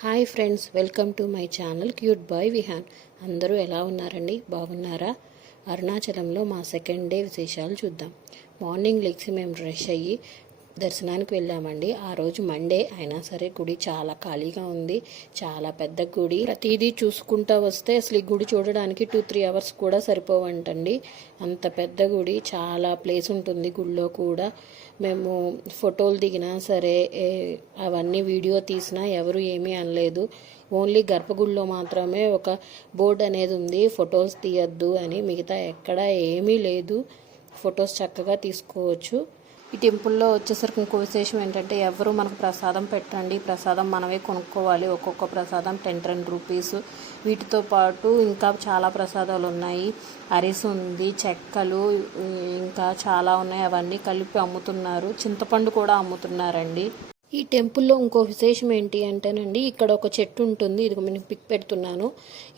Hi friends welcome to my channel cute boy Vihan. అందరూ ఎలా ఉన్నారండి? బాగున్నారా? అరుణాచలంలో మా సెకండ్ డే విశేషాలు చూద్దాం. మార్నింగ్ లెగ్స్ మేము ఫ్రెష్ అయ్యి దర్శనానికి వెళ్ళామండి. ఆ రోజు మండే అయినా సరే గుడి చాలా ఖాళీగా ఉంది. చాలా పెద్ద గుడి. ప్రతిదీ చూసుకుంటా వస్తే అసలు ఈ గుడి చూడడానికి టూ త్రీ అవర్స్ కూడా సరిపోవంటండి. అంత పెద్ద గుడి చాలా ప్లేస్ ఉంటుంది గుడిలో కూడా. మేము ఫోటోలు దిగినా సరే అవన్నీ వీడియో తీసినా ఎవరు ఏమీ అనలేదు. ఓన్లీ గర్భగుడిలో మాత్రమే ఒక బోర్డు అనేది ఉంది. ఫొటోస్ తీయద్దు అని మిగతా ఎక్కడా ఏమీ లేదు. ఫొటోస్ చక్కగా తీసుకోవచ్చు. ఈ టెంపుల్లో వచ్చేసరికి ఇంకో విశేషం ఏంటంటే ఎవరు మనకు ప్రసాదం పెట్టండి. ప్రసాదం మనమే కొనుక్కోవాలి. ఒక్కొక్క ప్రసాదం టెన్ టెన్ రూపీస్. వీటితో పాటు ఇంకా చాలా ప్రసాదాలు ఉన్నాయి. అరిసి ఉంది చెక్కలు ఇంకా చాలా ఉన్నాయి. అవన్నీ కలిపి అమ్ముతున్నారు. చింతపండు కూడా అమ్ముతున్నారండి. ఈ టెంపుల్లో ఇంకో విశేషం ఏంటి అంటేనండి ఇక్కడ ఒక చెట్టు ఉంటుంది. ఇది నేను పిక్ పెడుతున్నాను.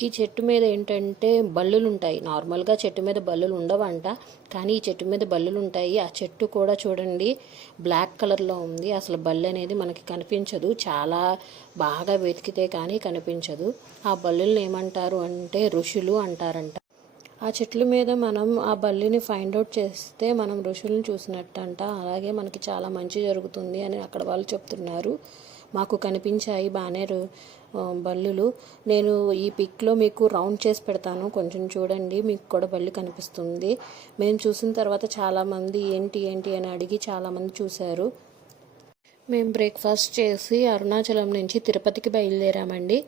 ఈ చెట్టు మీద ఏంటంటే బల్లులు ఉంటాయి నార్మల్గా చెట్టు మీద బల్లులు ఉండవంట కానీ ఈ చెట్టు మీద బల్లులు ఉంటాయి ఆ చెట్టు కూడా చూడండి బ్లాక్ కలర్లో ఉంది. అసలు బల్లు అనేది మనకి కనిపించదు. చాలా బాగా వెతికితే కానీ కనిపించదు. ఆ బల్లులను ఏమంటారు అంటే ఋషులు అంటారంట. ఆ చెట్ల మీద మనం ఆ బల్లిని ఫైండ్ అవుట్ చేస్తే మనం ఋషులను చూసినట్టంట. అలాగే మనకి చాలా మంచి జరుగుతుంది అని అక్కడ వాళ్ళు చెప్తున్నారు. మాకు కనిపించాయి బాగానే బల్లులు. నేను ఈ పిక్లో మీకు రౌండ్ చేసి పెడతాను. కొంచెం చూడండి మీకు కూడా బల్లి కనిపిస్తుంది. మేము చూసిన తర్వాత చాలామంది ఏంటి ఏంటి అని అడిగి చాలామంది చూశారు. మేము బ్రేక్ఫాస్ట్ చేసి అరుణాచలం నుంచి తిరుపతికి బయలుదేరామండి.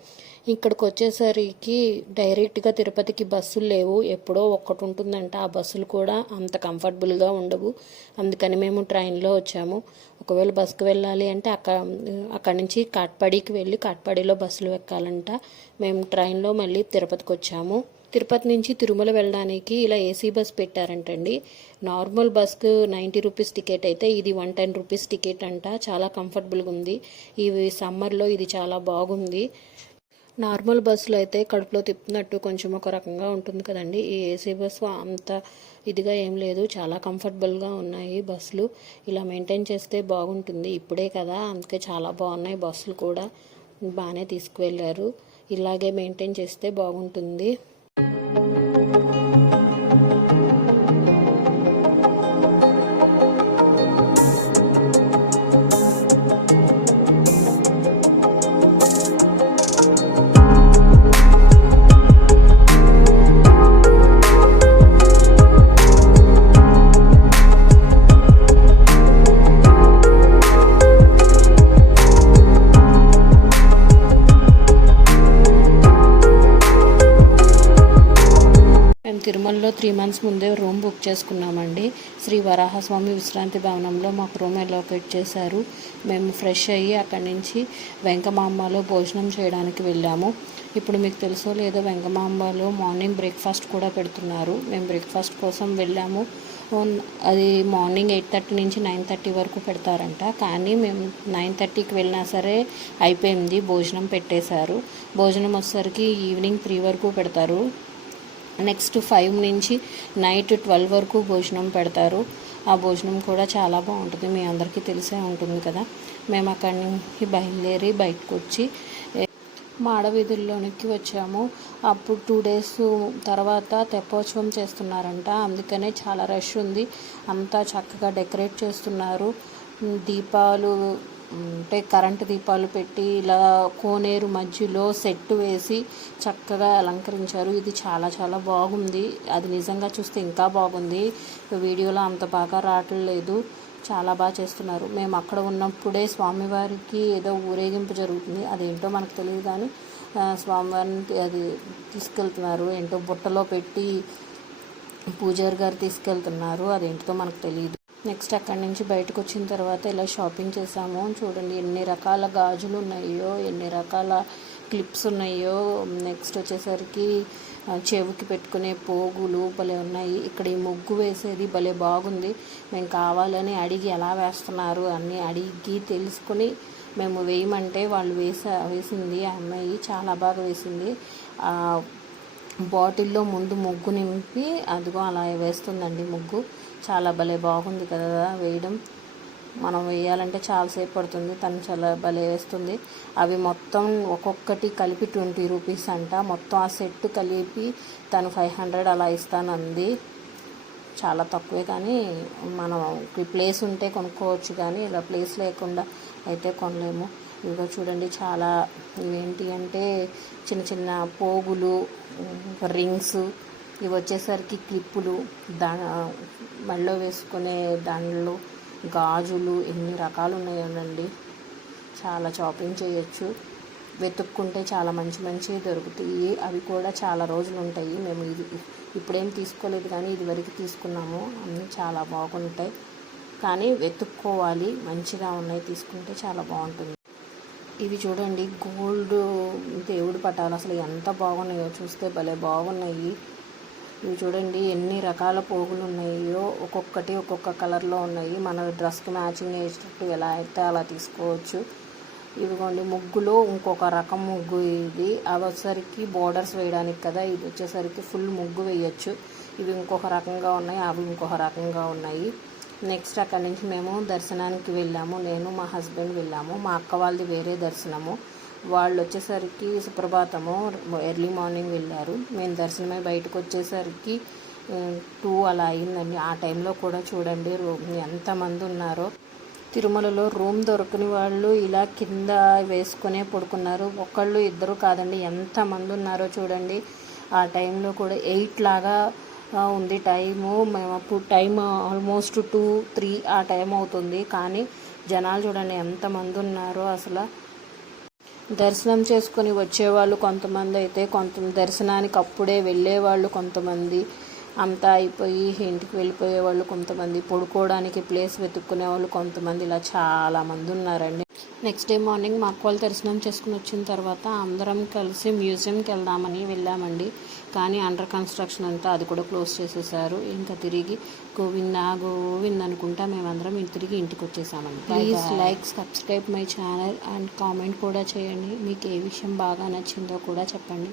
ఇక్కడికి వచ్చేసరికి డైరెక్ట్గా తిరుపతికి బస్సులు లేవు. ఎప్పుడో ఒక్కటి ఉంటుందంట. ఆ బస్సులు కూడా అంత కంఫర్టబుల్గా ఉండవు. అందుకని మేము ట్రైన్లో వచ్చాము. ఒకవేళ బస్సుకు వెళ్ళాలి అంటే అక్కడ అక్కడి నుంచి కాట్పాడికి వెళ్ళి కాట్పాడిలో బస్సులు ఎక్కాలంట. మేము ట్రైన్లో మళ్ళీ తిరుపతికి వచ్చాము. తిరుపతి నుంచి తిరుమల వెళ్ళడానికి ఇలా ఏసీ బస్ పెట్టారంటండి. నార్మల్ బస్కు నైంటీ రూపీస్ టికెట్ అయితే ఇది వన్ టెన్ రూపీస్ టికెట్ అంట. చాలా కంఫర్టబుల్గా ఉంది. ఈ సమ్మర్లో ఇది చాలా బాగుంది. నార్మల్ బస్సులు అయితే కడుపులో తిప్పినట్టు కొంచెం ఒక రకంగా ఉంటుంది కదండి. ఈ ఏసీ బస్సు అంత ఇదిగా ఏం లేదు. చాలా కంఫర్టబుల్గా ఉన్నాయి బస్సులు. ఇలా మెయింటైన్ చేస్తే బాగుంటుంది. ఇప్పుడే కదా. అందుకే చాలా బాగున్నాయి బస్సులు కూడా. బాగానే తీసుకువెళ్ళారు. ఇలాగే మెయింటైన్ చేస్తే బాగుంటుంది. త్రీ మంత్స్ ముందే రూమ్ బుక్ చేసుకున్నామండి. శ్రీ వరాహస్వామి విశ్రాంతి భవనంలో మాకు రూమ్ అలోకేట్ చేశారు. మేము ఫ్రెష్ అయ్యి అక్కడి నుంచి వెంకమాంబలో భోజనం చేయడానికి వెళ్ళాము. ఇప్పుడు మీకు తెలుసో లేదో వెంకమాంబలో మార్నింగ్ బ్రేక్ఫాస్ట్ కూడా పెడుతున్నారు. మేము బ్రేక్ఫాస్ట్ కోసం వెళ్ళాము. అది మార్నింగ్ ఎయిట్ థర్టీ నుంచి నైన్ థర్టీ వరకు పెడతారంట. కానీ మేము నైన్ థర్టీకి వెళ్ళినా సరే అయిపోయింది. భోజనం పెట్టేశారు. భోజనం వచ్చేసరికి ఈవినింగ్ త్రీ వరకు పెడతారు. నెక్స్ట్ ఫైవ్ నుంచి నైట్ ట్వెల్వ్ వరకు భోజనం పెడతారు. ఆ భోజనం కూడా చాలా బాగుంటుంది. మీ అందరికీ తెలిసే ఉంటుంది కదా. మేము అక్కడి నుంచి బయలుదేరి బయటకు వచ్చి మాడవీధుల్లోనికి వచ్చాము. అప్పుడు టూ డేస్ తర్వాత తెప్పోత్సవం చేస్తున్నారంట. అందుకనే చాలా రష్ ఉంది. అంతా చక్కగా డెకరేట్ చేస్తున్నారు. దీపాలు అంటే కరెంటు దీపాలు పెట్టి ఇలా కోనేరు మధ్యలో సెట్ వేసి చక్కగా అలంకరించారు. ఇది చాలా చాలా బాగుంది. అది నిజంగా చూస్తే ఇంకా బాగుంది. వీడియోలో అంత బాగా రావట్లేదు చాలా బాగా చేస్తున్నారు. మేము అక్కడ ఉన్నప్పుడే స్వామివారికి ఏదో ఊరేగింపు జరుగుతుంది. అదేంటో మనకు తెలియదు కానీ స్వామివారిని అది తీసుకెళ్తున్నారు. ఏంటో బుట్టలో పెట్టి పూజారి గారు తీసుకెళ్తున్నారు. అదేంటిదో మనకు తెలియదు. నెక్స్ట్ అక్కడి నుంచి బయటకు వచ్చిన తర్వాత ఇలా షాపింగ్ చేసాము. చూడండి ఎన్ని రకాల గాజులు ఉన్నాయో ఎన్ని రకాల క్లిప్స్ ఉన్నాయో. నెక్స్ట్ వచ్చేసరికి చెవుకి చెవికి పెట్టుకునే పోగులు భలే ఉన్నాయి. ఇక్కడ ఈ ముగ్గు వేసేది భలే బాగుంది. మేము కావాలని అడిగి ఎలా వేస్తున్నారు అన్నీ అడిగి తెలుసుకుని మేము వేయమంటే వాళ్ళు వేసా వేసింది. ఆ అమ్మాయి చాలా బాగా వేసింది. ఆ, బాటిల్లో ముందు ముగ్గు నింపి అదిగో అలా వేస్తుందండి ముగ్గు. చాలా భలే బాగుంది కదా వేయడం. మనం వేయాలంటే చాలాసేపు పడుతుంది తను చాలా భలే వేస్తుంది. అవి మొత్తం ఒక్కొక్కటి కలిపి ట్వంటీ రూపీస్ అంట. మొత్తం ఆ సెట్ కలిపి తను ఫైవ్ హండ్రెడ్ అలా ఇస్తానంది. చాలా తక్కువే కానీ మనం ప్లేస్ ఉంటే కొనుక్కోవచ్చు కానీ ఇలా ప్లేస్ లేకుండా అయితే కొనలేము. ఇదిగో చూడండి చాలా ఇవేంటి అంటే చిన్న చిన్న పోగులు రింగ్స్ ఇవి వచ్చేసరికి క్లిప్పులు దా మెడలో వేసుకునే దండలు గాజులు ఎన్ని రకాలు ఉన్నాయోనండి చాలా షాపింగ్ చేయొచ్చు. వెతుక్కుంటే చాలా మంచి మంచివి దొరుకుతాయి. అవి కూడా చాలా రోజులు ఉంటాయి మేము ఇది ఇప్పుడేం తీసుకోలేదు కానీ ఇది వరకు తీసుకున్నాము. అన్నీ చాలా బాగుంటాయి. కానీ వెతుక్కోవాలి. మంచిగా ఉన్నాయి తీసుకుంటే చాలా బాగుంటుంది. ఇవి చూడండి. గోల్డ్ దేవుడి పటాలు అసలు ఎంత బాగున్నాయో చూస్తే భలే బాగున్నాయి. ఇవి చూడండి ఎన్ని రకాల పోగులు ఉన్నాయో. ఒక్కొక్కటి ఒక్కొక్క కలర్లో ఉన్నాయి. మన డ్రెస్కి మ్యాచింగ్ వేసేటట్టు ఎలా అయితే అలా తీసుకోవచ్చు. ఇదిగోండి ముగ్గులో ఇంకొక రకం ముగ్గు ఇది. అవి వచ్చేసరికి బోర్డర్స్ వేయడానికి కదా. ఇది వచ్చేసరికి ఫుల్ ముగ్గు వేయచ్చు. ఇవి ఇంకొక రకంగా ఉన్నాయి అవి ఇంకొక రకంగా ఉన్నాయి. నెక్స్ట్ అక్కడి నుంచి మేము దర్శనానికి వెళ్ళాము. నేను మా హస్బెండ్ వెళ్ళాము. మా అక్క వాళ్ళది వేరే దర్శనము. వాళ్ళు వచ్చేసరికి సుప్రభాతము ఎర్లీ మార్నింగ్ వెళ్ళారు. మేము దర్శనమై బయటకు వచ్చేసరికి టూ అలా అయిందండి. ఆ టైంలో కూడా చూడండి రూమ్ ఎంతమంది ఉన్నారో తిరుమలలో రూమ్ దొరకని వాళ్ళు ఇలా కింద వేసుకునే పడుకున్నారు. ఒకళ్ళు ఇద్దరు కాదండి ఎంతమంది ఉన్నారో చూడండి. ఆ టైంలో కూడా ఎయిట్ లాగా ఉంది టైము. మేము అప్పుడు టైం ఆల్మోస్ట్ టూ త్రీ ఆ టైం అవుతుంది. కానీ జనాలు చూడండి ఎంతమంది ఉన్నారో అసలు. దర్శనం చేసుకొని వచ్చేవాళ్ళు కొంతమంది అయితే కొంత దర్శనానికి అప్పుడే వెళ్ళేవాళ్ళు కొంతమంది. అంతా అయిపోయి ఇంటికి వెళ్ళిపోయే వాళ్ళు కొంతమంది. పడుకోవడానికి ప్లేస్ వెతుక్కునే వాళ్ళు కొంతమంది. ఇలా చాలా మంది ఉన్నారండి. నెక్స్ట్ డే మార్నింగ్ మా అక్క వాళ్ళు దర్శనం చేసుకుని వచ్చిన తర్వాత అందరం కలిసి మ్యూజియంకి వెళ్దామని వెళ్ళామండి. కానీ అండర్ కన్స్ట్రక్షన్ అంతా అది కూడా క్లోజ్ చేసేసారు. ఇంకా తిరిగి గోవిందా గోవింద్ అనుకుంటా మేమందరం తిరిగి ఇంటికి వచ్చేసామండి. Please like subscribe my channel and comment కూడా చేయండి. మీకు ఏ విషయం బాగా నచ్చిందో కూడా చెప్పండి.